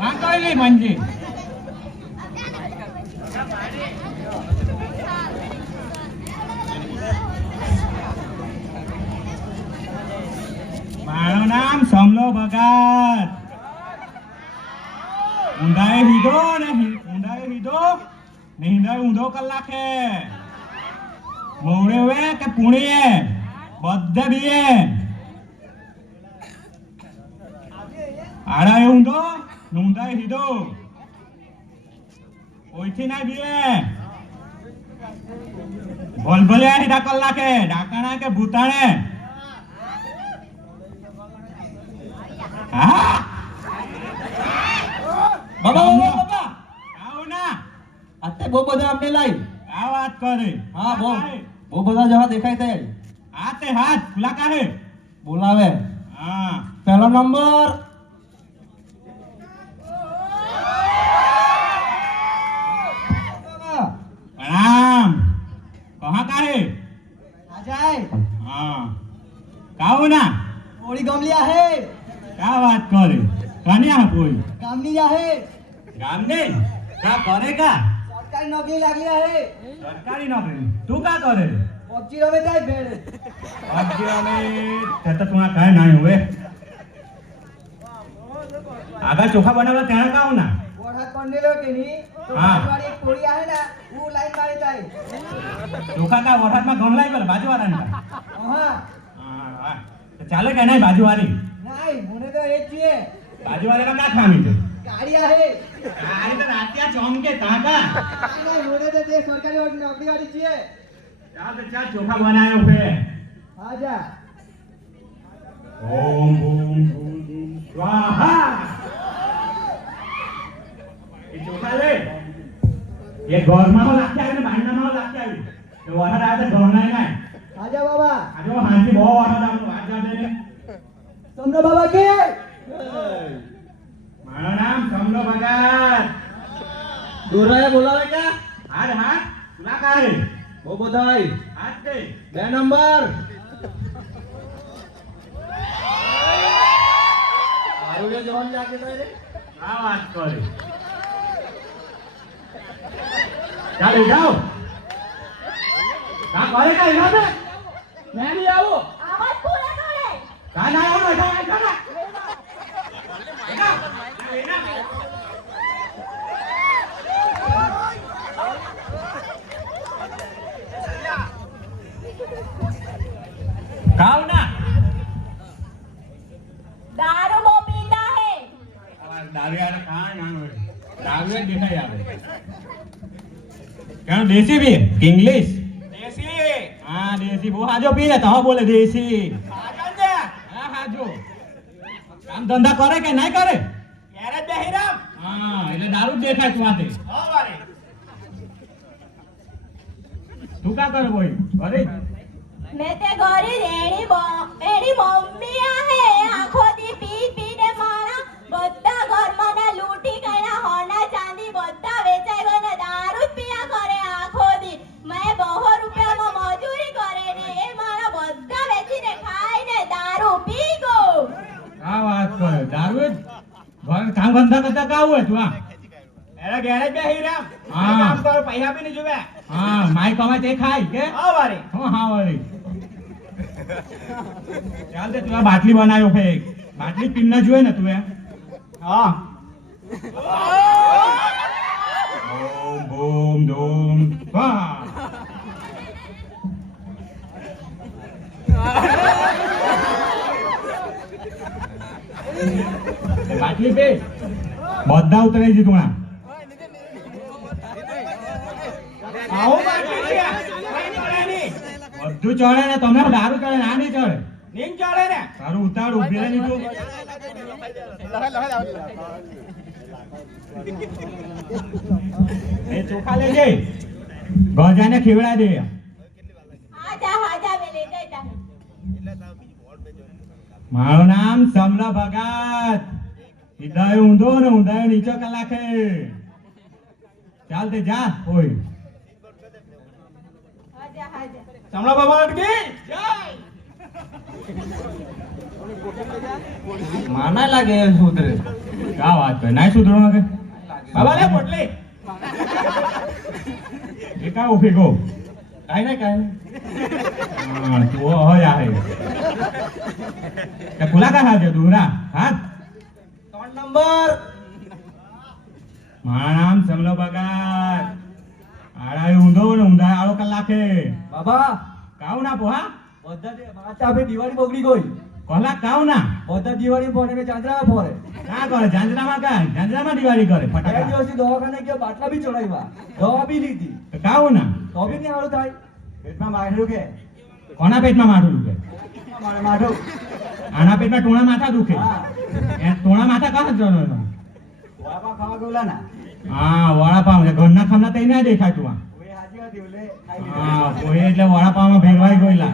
કાંકળી મંજી. મારું નામ સમલો ભગત. ઊંધાએ હીધો ને ઊંધાએ હીધો ને હિંદાએ ઊંધો કલાકે મોવડે વે કે પુણીએ, બધે બીએ. આડાએ ઊંધો ઊંધાએ હીધો ઓઈથી ના બીએ ભલભલિયા હીધા કલાકે ડાકાણા કે ભૂતાણે? હા? બાબા બાબા આવ ના. અત્યારે બહુ બધા અમને લાઈ. આ વાત કરે. હા બહુ. બહુ બધા જવા દેખાય તે. હાથે હાથ ખુલ્લા હે. બોલાવે. હા. પહેલો નંબર પ્રણામ કહા કાહે અજાય હા કાઓ ના. ઓળી ગામલી આહે કા વાત કરે? કન્યા કોઈ? ગામની આહે ગામને? કા કરે કા? સરકારી નોકરી લાગી આહે સરકારી નોકરી? તું કા કરે? પબજી રમે જાય ભેડ પબજી રમે. તે તો તું કાય નહીં હવે આગળ ચોખા બનાવવા ત્યાં કાઓ ના? વરસાદ પડેલો કે ની તો હા. બાજુવાળી એક ટોળી આવે હું લાઈન મારી જાય ચોખા કા વરસાદમાં ગમલાઈ પેલા બાજુવાળાને? હા. ચાલે કે નહીં બાજુવાળી? નહીં મને તો એ જોઈએ બાજુવાળામાં કા ખામી છે? ગાડિયા હે આરી તો રાત્યા ચોમકે તાકા નહીં મને તો જે સરકારી નોકરી વાળી છે. ચાલ તો ચાલ ચોખા બનાયો ફે હા જા. ઓમ ઓમ ઓમ સ્વાહા. એ ચોખા લે. એ ઘરમાં લાગતી આવી ને બાંધણામાં હો લાગતી તો વરસાદ આવે તો ઘરનાય નાય હા જા બાબા. આજે હાજી બહુ વાળા આવતો વાત જાતે ને. તમને બાબા કે? મારું નામ સમનો ભગત. દોરાએ બોલાવે કે? હાડ હા ના કાહે બહુ બધાય. હાથ દે. બે નંબર. આરોગ્ય જવાન લાગે તો રે આ વાત કરે. ચાલે જાઓ. કા કરે કા એના બે મેં નહીં આવો. આવાજ કોને કરે. કા ના આવો એઠા એઠા ના એઠા એના કાવ ના દારૂ બહુ પીતા હે. દારૂ યાર કાં ના હોય દારૂ દેખાય આવે. કેમ દેશી બી? ઇંગ્લિશ? દેશી બહુ હાજો પી લે તો બોલે દેસી હા હાજો કામ ધંધા કરે કે નહીં કરે? ક્યારે બેહી રામ હા એટલે દારૂ દેખાય તું આતે. તું કા કરે બોય અરે મેં તે ઘરે એની બ- એની મમ્મી આહે. આખો દી પી મારા બધા કામ ધંધા કરતા કા હોય તું આ એરા ઘેરે બે બેહી હા. કામ કરો પૈસા બી ન જોવે. હા માઈ કમાય તે ખાય કે? હા વારી. હા હા વારી. ચાલ તે તું આ બાટલી બનાવ્યો છે એક. બાટલી પીને જોઈએ ને તું એ. હા. ઓમ બૂમ ધૂમ. વાહ. એ બાટલી બે બધા ઉતરાઈ જી આવું નહીં બધું ચડે ને તમે દારૂ ચડે ના નહીં ચડે. ને? તારું ઉતાર ઊભી રહી તું. એ ચોખા લેજે ગજાને ખીવડા દે. મારું નામ સમલા ભગત. હિદાય ઊંધો ને ઊંધાય નીચો કલાકે ચાલ તે જા. હાજા સમલા બાબા અટકી. માના લાગે સુધરે. કા વાત કરે નાય સુધરવાનો કે બાબા, લે પોટલી. એ કા ઊભી ગો? કાઈ ને કાઈ. તું હોય આ હે તે કુલા કા હાજે દુરા હા ત્રણ નંબર મારા નામ સમલો બગાર આડા ઊંધો ને ઊંધા આડો કલાકે બાબા. કાવ ના પોહા? બધા દે- માતા આપે દિવાળી બગડી ગઈ. કોલા કાવ ના? બધા દિવાળી ફોને મેં ચાંદરા પોરે કા કરે જાંજરામાં કા જાંજરામાં દિવાળી કરે બે ફટાકડા. દિવસથી દવાખાને ગયા બાટલા બી ચડાવ્યા. દવા બી લીધી. કાઉ કાવ ના? તો બી નહીં સારું થાય. પેટમાં માઠું કે? કોના પેટમાં માથું દુખે માઠું. આના પેટમાં ટોણા માથા દુખે. એ ટોણા માથા કાં જનો વાપા ખાવા ગયેલા ના હા વડાપાવ એટલે ઘરના ખામના તઈ ના દેખાય તું આ. હા કોઈ એટલે વડાપાવમાં ભેગવાઈ ગયેલા.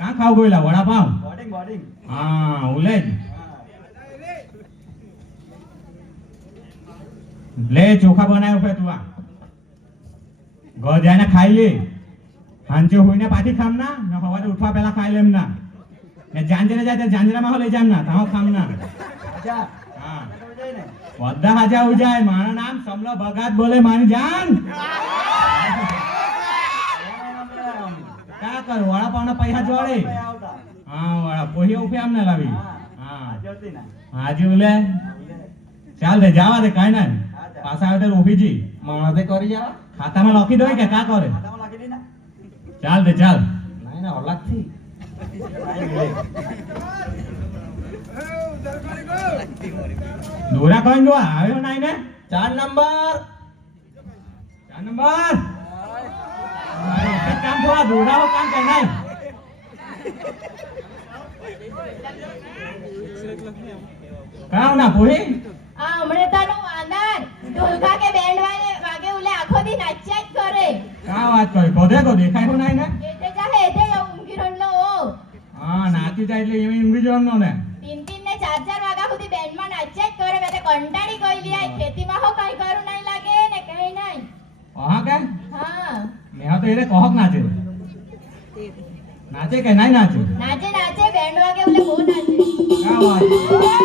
કાં ખાવ ગયેલા? બોર્ડિંગ હા ઉલે લે ચોખા બનાવ્યો ફે તું આ. ઘર જઈને ખાઈ લે. હાંચે હોઈને પાછી ખામ ના ને સવારે ઉઠવા પહેલા ખાઈ લેમ ના જાંજરે જાય জাঞ্জিরা হলে যান না তাও খাম না બધા હાજા ઉજાય. મારું નામ સમલો ભગત બોલે મારી જાન. કા કર? વાળા. પાના પૈસા જોડે હા વાળા પોહી ઉપે આમ ના લાવી. હા. હાજી ઉલે ચાલ દે જાવા દે કાઈ ના. પાછા આવે તો ઉભીજી માણસે કરી જાવા? ખાતામાં લખી દો કે કા કરે? ચાલ દે ચાલ ના ના ઓલાક દોરા કોણ જો આવ્યો નાઈ ને? ચાર નંબર. ચાર નંબર. કામ થોડા દોરા હો કામ કે નાઈ કામ ના પોહી આ અમૃતાનું વાંદર ઢોલકા કે બેન્ડ વાગે વાગે ઉલે આખો દી નાચ્યા જ કરે. કા વાત કરે? કોધે કો દેખાય હો નાઈ ને? હા એટલે એમ ઊંઘી જવાનું ને તીન તીન ને ચાર ચાર વાગ્યા સુધી બેન્ડમાં નાચ્યા જ કરે મેં કંટાળી ગયેલી આ ખેતીમાં હો કઈ કરું નહીં લાગે ને કઈ નહીં. હા કે હા. મેં તો એને કહક નાચે. નાચે કે નહીં નાચે? નાચે નાચે બેન્ડ વાગે એટલે બહુ નાચે. કા વાત?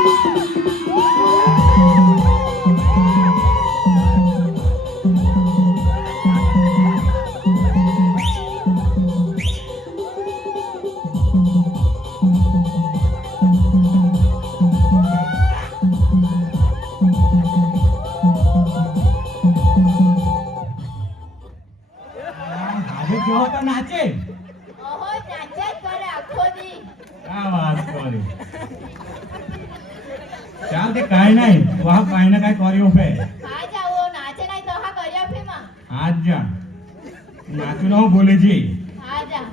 વાત કરી કાઈ નહીં. વાહ કાઈ ને કાઈ કર્યું ફે. હા જાઓ નાચે નહીં તો હા કર્યા ફીમાં આજ જા. નાચું ના બોલે જી હા જા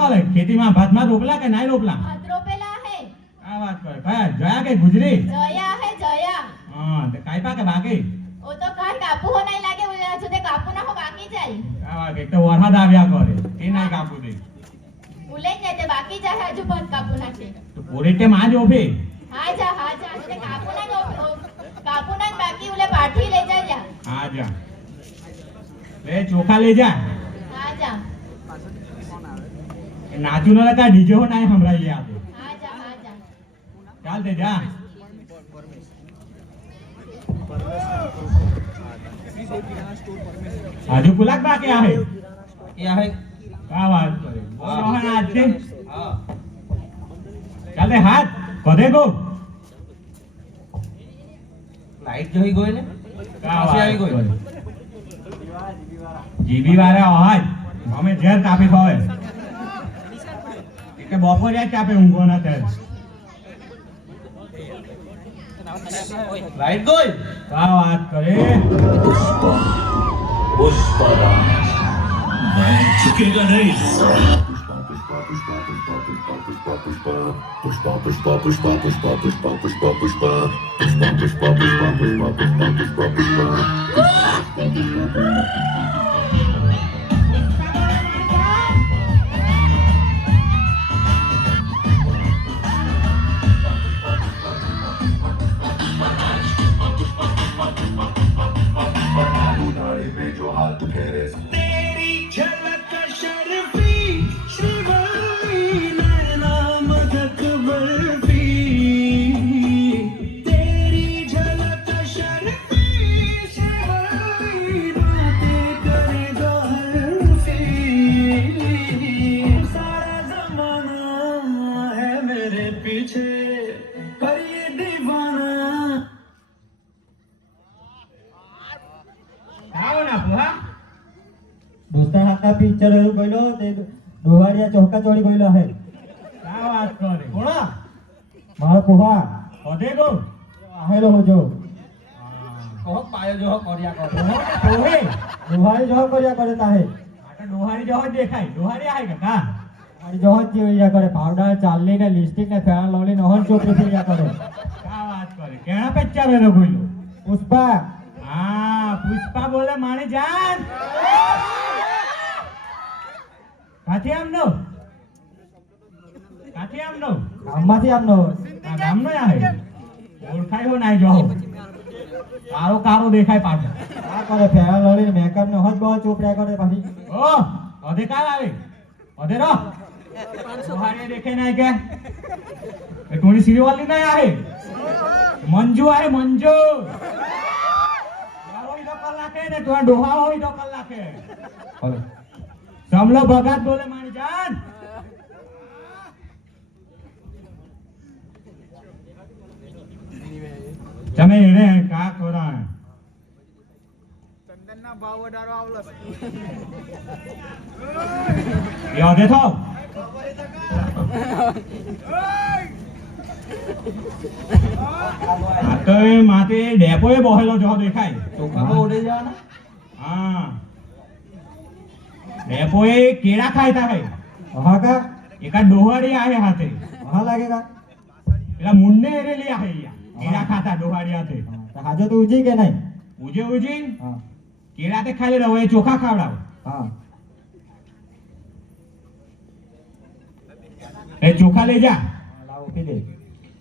કોલે ખેતીમાં ભાતમાં રોપલા કે નહીં રોપલા? ખતરો પેલા હે. આ વાત કરે. કયા જયા કે ગુજરી? જયા હે જયા. હા તે કાઈ પા કે બાકી? ઓ તો કાલ કાપુ હો નહીં લાગે ઉલા હજુ તે કાપુ ના હો બાકી જાય. આ વાત એક તો વરસાદ આવ્યા કરે. એ નહીં કાપુ દે ઉલે જ ને તે બાકી જાય હજુ પણ કાપુ નાખે તો પૂરી ટેમ આજ ઓફે હા જા હા જા તે કાપુ ના ઓ- ઓ- કાપુ ના બાકી ઉલે પાઠી લઈ જા જા. આ જા. લે ચોખા લે જા. હા જા. નાચું ન ડીજે હો ના સંભળાઈ લે આપે. હા જા હા જા. ચાલ દે જા. આજુ કુલાક બાકી આહે એ આવે આ વાત કરે. હાથ છે. ચાલે હાથ કદે ગો. લાઈટ જોઈ ગઈ ને? કાસી આવી ગઈ. જીબી વારે હોય અમે ઝેર કાપી હોય એટલે બપોરે કાપે ઊંઘો ના તેર લાઈટ ગઈ? કા વાત કરે. Pushparaj. Te que enganei. Ah! દોસ્તા પિક્ચર એવું ગયેલો તે ડોહાડિયા ચોકા ચોડી ગયેલો હે. ક્યાં વાત કરે? કોણા? મારો પુહા કદે ગો આહેલો હોજો. કોહ પાયો જો કર્યા કરો. ઓહે ડોહારી જો કર્યા કરે તાહે. આ તો ડોહારી જો દેખાય. ડોહારી આય કાકા મારી જો જીવ્યા કરે. પાવડર ચાલલી ને લિપસ્ટિક ને ફેર લવલી નહોન ચોકરી ફેર્યા કરે. ક્યાં વાત કરે? કેણા પેચ્ચા વેલો ગોઈલો પુષ્પા. હા પુષ્પા બોલે માણી જાન. કાથી આમ નો? કાથી આમ નો? ગામમાંથી આમનો આ ગામનો આવે ઓળખાય નાઈ જો. કારો કારો દેખાય પાછો. આ કરે ફેરા લવલી ને મેકઅપ ને હોજ બહુ ચોપડ્યા કરે પાછી. ઓ અધે કાલ આવે. અધે રો સુહારે દેખે નાય કે. એ કોણી સિરિવાલી નાય નહીં આવે મંજુ આવે મંજુ. યાર હોય તો કલાકે ને તો ડોહા હોય તો કલાકે હલો સમલો ભગત બોલે મારી જાન. તમે એને કા કોરા ચંદનના ભાવ વધારો આવલો યો દેખો આ તો એ માથે ડેપોએ બહેલો જો દેખાય. ચોખામાં ઉડી જવાના? હા. ડેપોએ કેળા ખાય ભાઈ? હે કા? એકા ડોહાડી આહે હાથે. હા લાગે કા? પેલા મુન્ને એરેલી આહે. કેળા ખાતા ડોહાડી હાથે. હાજો તો ઉજી કે નહીં? ઉજે ઉજી? હા. કેળા તે ખાઈ રહ્યો એ ચોખા ખાવડાવ. હા. એ ચોખા લઈ જા. લાવો કે દે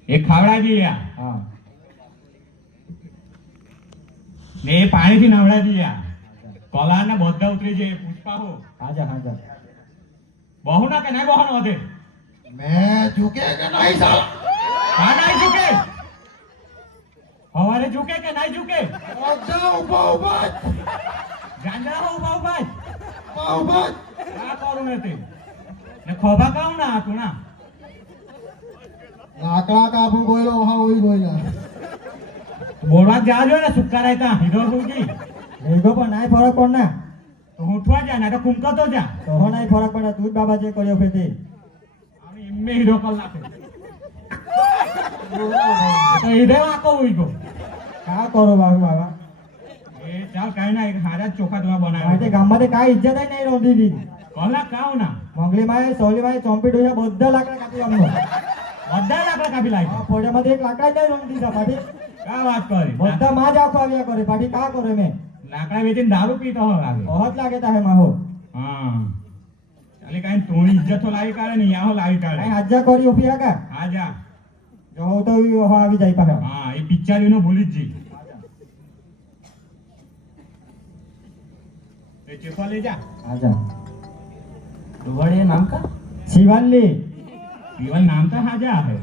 એ ખાવડાજી આ હા. ને એ પાણીથી નવડાવી યા. કોલાના બોધા ઉતરી જે પૂછપા હો. હાજર હાજા બહુ ના કે નહીં બહુ વધે? મેં ઝૂકે કે નહીં સાલા? હા નહીં ઝૂકે? હવારે ઝૂકે કે નહીં ઝૂકે? બોધા ઊભા ઊભા ગાંડા હો ઊભા ઊભા ઊભા ઊભા ના કરું ને તે. ને ખોભા કામ ના હતું ના? લાકડા કાપું ગોયલો હા ઓય ગોયલા બોલવા જાજો ને સુક્કા રહેતા હિડો ગુગી ભેગો પણ નાય ફરક પડ ના તો ઉઠવા જા ને તો કુમકતો જા તો હો નાય ફરક પડે તું જ બાબા જે કર્યો ફે તે આમ એમને હીરો કલાકે તો હીરો આકો ઉઈ ગયો કા કરો બાબુ બાબા એ ચાલ કાઈ ના એક હારા જ ચોખા દવા માટે બનાવે ગામમાં કાંઈ ઇજ્જત જ નહીં રોંધી દી કલા કાવ ના મંગલી માં સોલી માં ચોમ્પી ડોયા બધા લાકડા કાપી અમનો બધા લાકડા કાપી લાવી આ ફોડામાંથી એક લાકડા જ નહીં રોંધી દીધા પાટી કા વાત કરી બધા માં જ આખો આવ્યા કરે પાટી કા કરે મેં લાકડા વેચીને દારૂ પીતો હોય લાગે બહોત લાગે તા હે માહો. હા. ચાલે કાઈ તોણી ઇજ્જત તો લાવી કાઢે ને યાહો લાવી કાંઈ કાઢે હાજા કરી ઊભી આગા આજા. જો તો હો આવી જાય પાછા. હા એ બિચારીનો ભૂલી જ જી એ ચેપા લે જા. હાજા દુવાડીએ નામ કા? શિવાલી શિવાલ નામ તો હાજા હે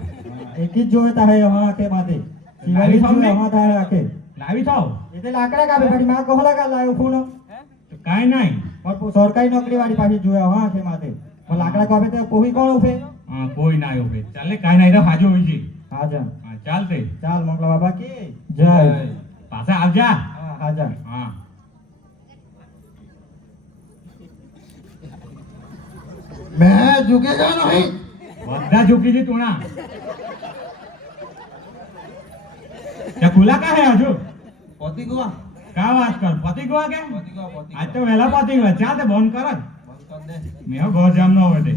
એક જ જોતા તા હે હા કે બાદે શિવાલી સામે? હા તા હે આખે. લાવી થાવ? એટલે લાકડા કાપે પછી માં કહો લાગા લાયો ફોન તો કાઈ નાઈ પણ સરકારી નોકરી વાળી પાછી જોયા હા કે માથે પણ લાકડા કાપે તો કોઈ કોણ ઉભે? હા કોઈ ના ઉભે. ચાલે કાઈ નહીં તો હાજો હોય છે હા જા. હા ચાલ તે. ચાલ મોકલા બાબા કે. જય. પાછા આવજા. હા હા જા. હા. મેં ઝુકેગા નહીં. બધા ઝુકી જી તુણા તે ખુલા का હે आजू પતિ ગવા કા વાત કર? પતિ ગોવા કે? પતિ ગવા પતિ આજ તો વહેલા પતિ ગયા ચા તે બંધ કર જ. બંધ કર દે. મેં ઘર જામ ન હોય તે.